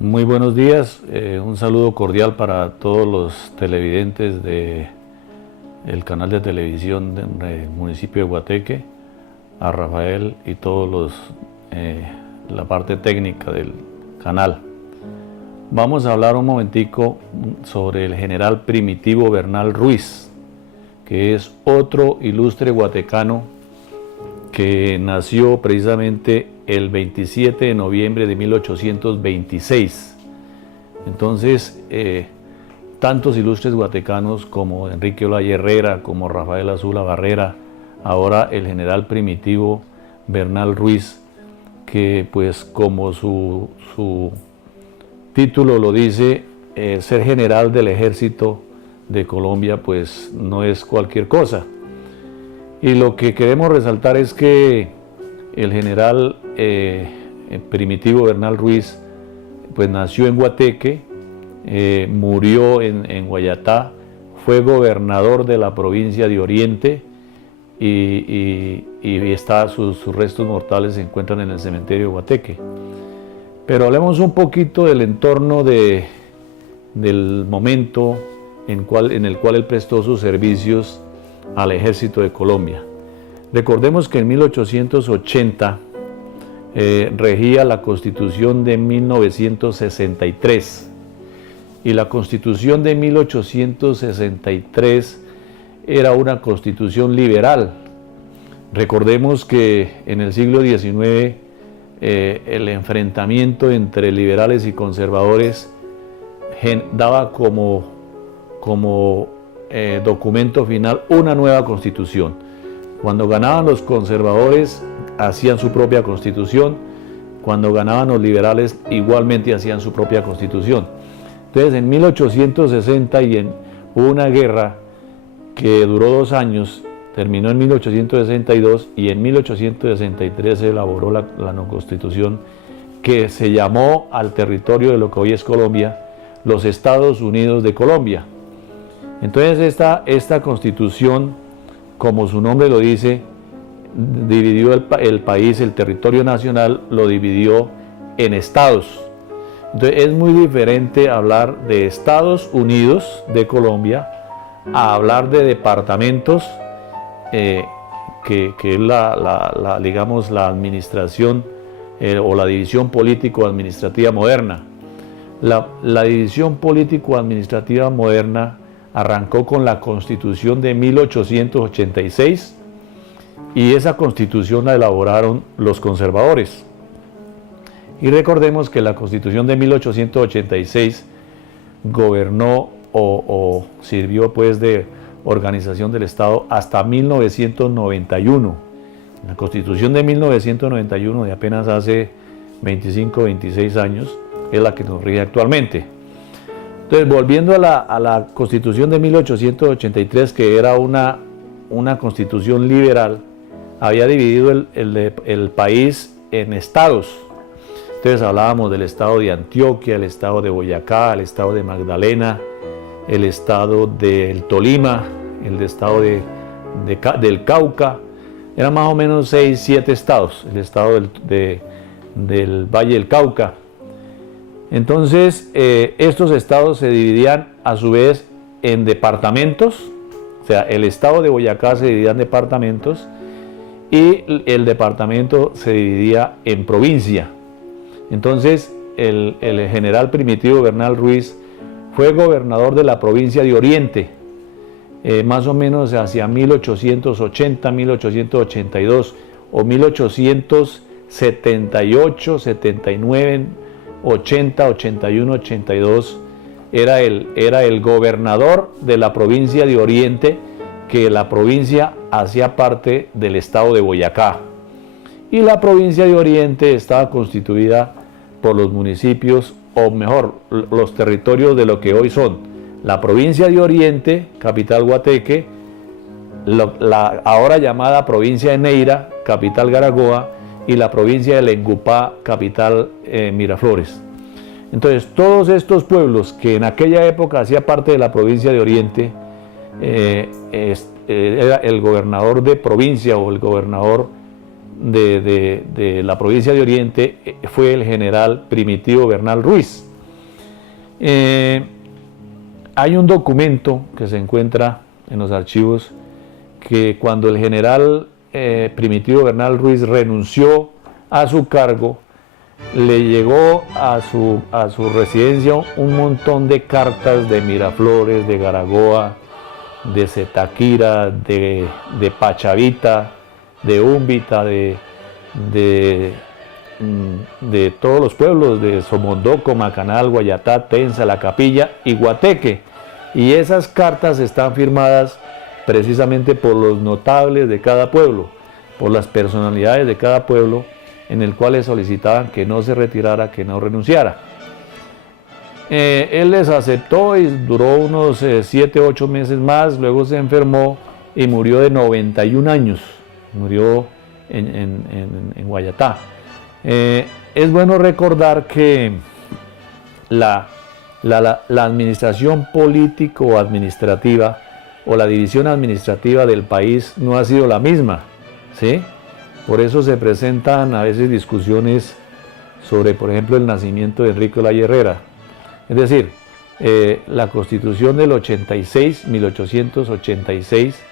Muy buenos días, un saludo cordial para todos los televidentes del canal de televisión del municipio de Guateque, a Rafael y la parte técnica del canal. Vamos a hablar un momentico sobre el general Primitivo Bernal Ruiz, que es otro ilustre guatecano que nació precisamente el 27 de noviembre de 1826. Entonces, tantos ilustres guatecanos como Enrique Olaya Herrera, como Rafael Azula Barrera, ahora el general Primitivo Bernal Ruiz, que pues como su título lo dice, ser general del ejército de Colombia pues no es cualquier cosa. Y lo que queremos resaltar es que el general Primitivo Bernal Ruiz pues nació en Guateque, murió en Guayatá, fue gobernador de la provincia de Oriente y sus restos mortales se encuentran en el cementerio de Guateque. Pero hablemos un poquito del entorno del momento en el cual él prestó sus servicios al ejército de Colombia. Recordemos que en 1880 regía la Constitución de 1963 y la Constitución de 1863 era una constitución liberal. Recordemos que en el siglo XIX el enfrentamiento entre liberales y conservadores daba como documento final una nueva constitución. Cuando ganaban los conservadores hacían su propia constitución, cuando ganaban los liberales igualmente hacían su propia constitución. Entonces en 1860 hubo una guerra que duró 2 años, terminó en 1862 y en 1863 se elaboró la nueva constitución que se llamó al territorio de lo que hoy es Colombia, los Estados Unidos de Colombia. Entonces esta constitución, como su nombre lo dice, dividió el país, el territorio nacional lo dividió en estados. Entonces es muy diferente hablar de Estados Unidos de Colombia a hablar de departamentos, que es digamos, la administración o la división político-administrativa moderna. La división político-administrativa moderna arrancó con la Constitución de 1886 y esa Constitución la elaboraron los conservadores. Y recordemos que la Constitución de 1886 gobernó o sirvió pues de organización del Estado hasta 1991. La Constitución de 1991, de apenas hace 25 o 26 años, es la que nos rige actualmente. Entonces, volviendo a la Constitución de 1883, que era una constitución liberal, había dividido el país en estados. Entonces hablábamos del estado de Antioquia, el estado de Boyacá, el estado de Magdalena, el estado del Tolima, el estado del Cauca. Eran más o menos 6, 7 estados, el estado del Valle del Cauca. Entonces, estos estados se dividían a su vez en departamentos, o sea, el estado de Boyacá se dividía en departamentos y el departamento se dividía en provincia. Entonces, el general Primitivo Bernal Ruiz fue gobernador de la provincia de Oriente, más o menos hacia 1880, 1882 o 1878, 79, 80, 81, 82, era el gobernador de la provincia de Oriente, que la provincia hacía parte del estado de Boyacá. Y la provincia de Oriente estaba constituida por los municipios, o mejor, los territorios de lo que hoy son la provincia de Oriente, capital Guateque, la ahora llamada provincia de Neira, capital Garagoa, y la provincia de Lengupá, capital Miraflores. Entonces, todos estos pueblos que en aquella época hacía parte de la provincia de Oriente, era el gobernador de provincia o el gobernador de la provincia de Oriente fue el general Primitivo Bernal Ruiz. Hay un documento que se encuentra en los archivos que cuando el general Primitivo Bernal Ruiz renunció a su cargo, le llegó a su residencia un montón de cartas de Miraflores, de Garagoa, de Zetaquira, de Pachavita, de Úmbita, de todos los pueblos de Somondoco, Macanal, Guayatá, Tensa, La Capilla y Guateque. Y esas cartas están firmadas precisamente por los notables de cada pueblo, por las personalidades de cada pueblo, en el cual le solicitaban que no se retirara, que no renunciara. Él les aceptó y duró unos 7 u 8 meses más, luego se enfermó y murió de 91 años, murió en Guayatá. Es bueno recordar que la administración político-administrativa o la división administrativa del país no ha sido la misma, ¿sí? Por eso se presentan a veces discusiones sobre, por ejemplo, el nacimiento de Enrique Olaya Herrera. Es decir, la Constitución del 86, 1886,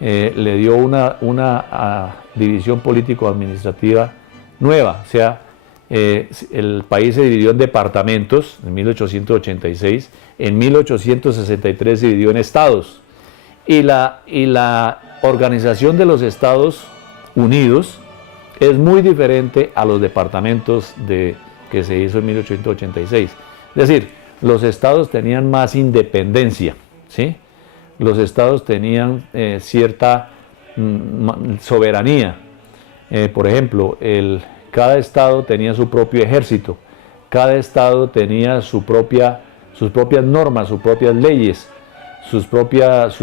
le dio una división político-administrativa nueva. O sea, el país se dividió en departamentos en 1886, en 1863 se dividió en estados. Y la organización de los Estados Unidos es muy diferente a los departamentos que se hizo en 1886. Es decir, los estados tenían más independencia, ¿sí? Los estados tenían cierta soberanía. Por ejemplo, cada estado tenía su propio ejército, cada estado tenía sus propias normas, sus propias leyes, sus propias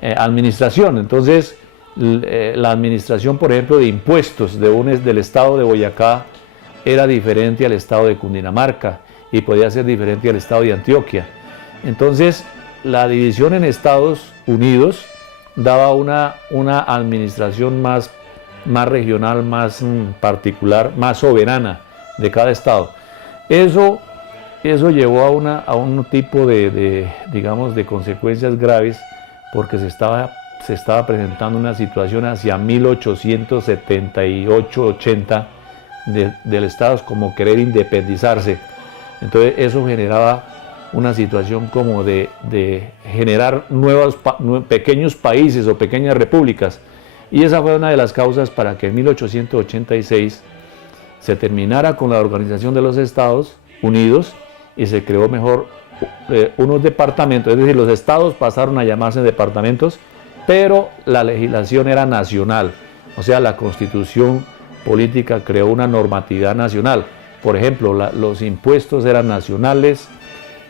administración. Entonces, la administración, por ejemplo, de impuestos del estado de Boyacá era diferente al estado de Cundinamarca y podía ser diferente al estado de Antioquia. Entonces, la división en Estados Unidos daba una administración más regional, más particular, más soberana de cada estado. Eso llevó a un tipo digamos, de consecuencias graves, porque se estaba presentando una situación hacia 1878-80 del Estado como querer independizarse. Entonces eso generaba una situación como de generar pequeños países o pequeñas repúblicas. Y esa fue una de las causas para que en 1886 se terminara con la organización de los Estados Unidos y se creó mejor unos departamentos. Es decir, los estados pasaron a llamarse departamentos, pero la legislación era nacional. O sea, la Constitución política creó una normatividad nacional. Por ejemplo, los impuestos eran nacionales,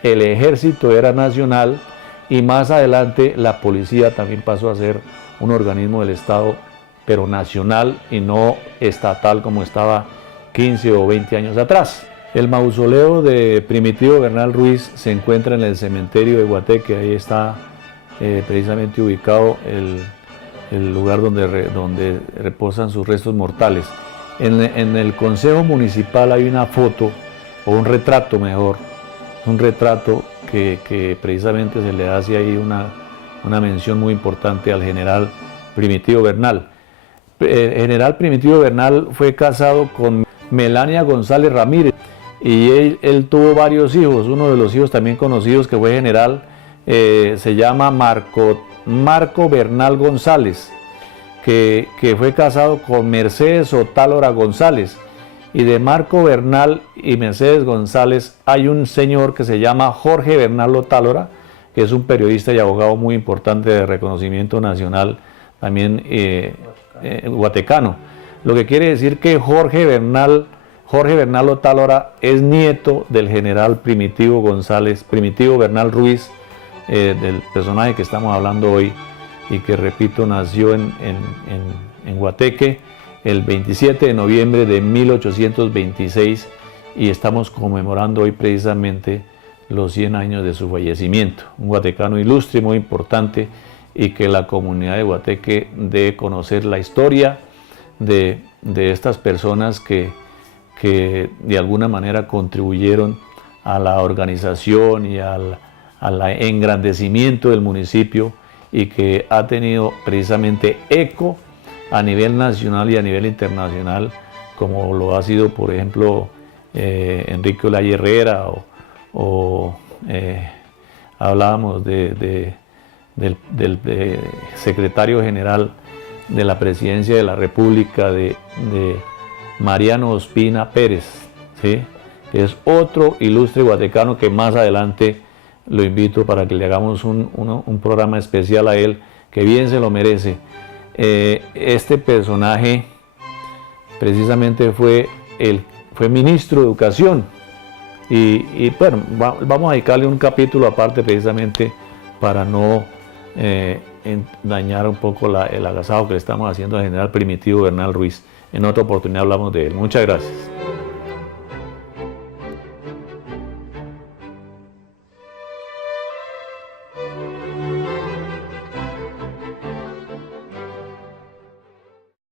el ejército era nacional y más adelante la policía también pasó a ser un organismo del Estado, pero nacional y no estatal como estaba 15 o 20 años atrás. El mausoleo de Primitivo Bernal Ruiz se encuentra en el cementerio de Guateque. Ahí está precisamente ubicado el lugar donde reposan sus restos mortales. En el Consejo Municipal hay una foto, o un retrato mejor, un retrato que precisamente se le hace ahí una mención muy importante al general Primitivo Bernal. El general Primitivo Bernal fue casado con Melania González Ramírez y él tuvo varios hijos. Uno de los hijos también conocidos que fue general se llama Marco Bernal González, que fue casado con Mercedes Otálora González. Y de Marco Bernal y Mercedes González hay un señor que se llama Jorge Bernal Otálora, que es un periodista y abogado muy importante de reconocimiento nacional, también guatecano. Lo que quiere decir que Jorge Bernal Otálora es nieto del general Primitivo Bernal Ruiz, del personaje que estamos hablando hoy, y que, repito, nació en Guateque el 27 de noviembre de 1826, y estamos conmemorando hoy precisamente los 100 años de su fallecimiento. Un guatecano ilustre, muy importante, y que la comunidad de Guateque dé conocer la historia de estas personas que de alguna manera contribuyeron a la organización y al engrandecimiento del municipio, y que ha tenido precisamente eco a nivel nacional y a nivel internacional, como lo ha sido, por ejemplo, Enrique Olaya Herrera, o hablábamos del secretario general de la Presidencia de la República, de Mariano Ospina Pérez, ¿sí? Que es otro ilustre guatecano que más adelante lo invito para que le hagamos un programa especial a él, que bien se lo merece. Este personaje precisamente fue ministro de Educación, y bueno, vamos a dedicarle un capítulo aparte precisamente para no dañar un poco el agasajo que le estamos haciendo al general Primitivo Bernal Ruiz. En otra oportunidad hablamos de él. Muchas gracias.